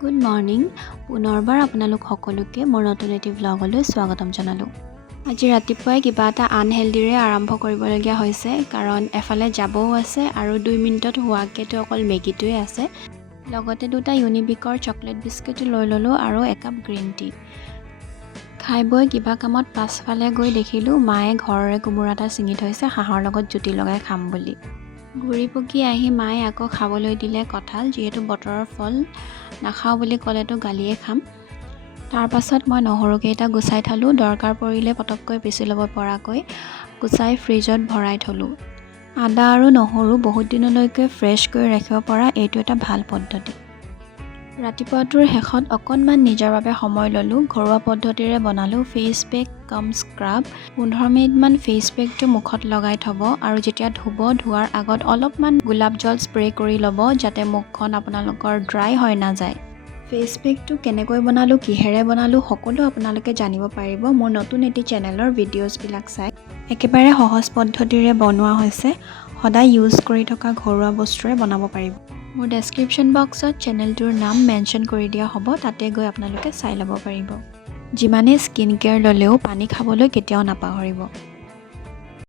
Good morning পুনৰবাৰ আপোনালোক সকলোকে মোৰ নতুন এটি ভ্লগলৈ স্বাগতম জনালোঁ। আজি ৰাতিপুৱাই কিবা এটা আনহেল্ডিৰে আৰম্ভ কৰিবলগীয়া হৈছে কাৰণ এফালে যাবও আছে আৰু 2 মিনিটত হোৱাকেতো অকল মেগীটোৱে আছে। লগতে দুটা ইউনিবিকৰ চকলেট বিস্কুট লৈ ল'লোঁ আৰু একাপ গ্ৰীণ টি। খাই বৈ কিবা কামত পাছফালে গৈ দেখিলোঁ মায়ে ঘৰৰে কোমোৰা এটা ছিঙি থৈছে হাঁহৰ লগত জুতি লগাই খাম বুলি। ঘূৰি পকি আহি মায়ে আকৌ খাবলৈ দিলে কঁঠাল, যিহেতু বতৰৰ ফল নাখাওঁ বুলি ক'লেতো গালিয়ে খাম। তাৰ পাছত মই নহৰুকেইটা গুচাই থলোঁ, দৰকাৰ পৰিলে পটককৈ পিচি ল'ব পৰাকৈ গুচাই ফ্ৰিজত ভৰাই থলোঁ। আদা আৰু নহৰু বহুত দিনলৈকে ফ্ৰেছ কৰি ৰাখিব পৰা এইটো এটা ভাল পদ্ধতি। ৰাতিপুৱাটোৰ শেষত অকণমান নিজৰ বাবে সময় ল'লোঁ, ঘৰুৱা পদ্ধতিৰে বনালোঁ ফেচ পেক কাম স্ক্ৰাব। 15 মিনিটমান ফেচ পেকটো মুখত লগাই থ'ব আৰু যেতিয়া ধোৱাৰ আগত অলপমান গোলাপ জল স্প্ৰে কৰি ল'ব যাতে মুখখন আপোনালোকৰ ড্ৰাই হৈ নাযায়। ফেচ পেকটো কেনেকৈ বনালোঁ, কিহেৰে বনালোঁ সকলো আপোনালোকে জানিব পাৰিব মোৰ নতুন এটি চেনেলৰ ভিডিঅ'ছবিলাক চাই। একেবাৰে সহজ পদ্ধতিৰে বনোৱা হৈছে, সদায় ইউজ কৰি থকা ঘৰুৱা বস্তুৰে বনাব পাৰিব। মোৰ ডেছক্ৰিপশ্যন বক্সত চেনেলটোৰ নাম মেনশ্যন কৰি দিয়া হ'ব, তাতে গৈ আপোনালোকে চাই ল'ব পাৰিব। যিমানেই স্কিন কেয়াৰ ল'লেও পানী খাবলৈ কেতিয়াও নাপাহৰিব।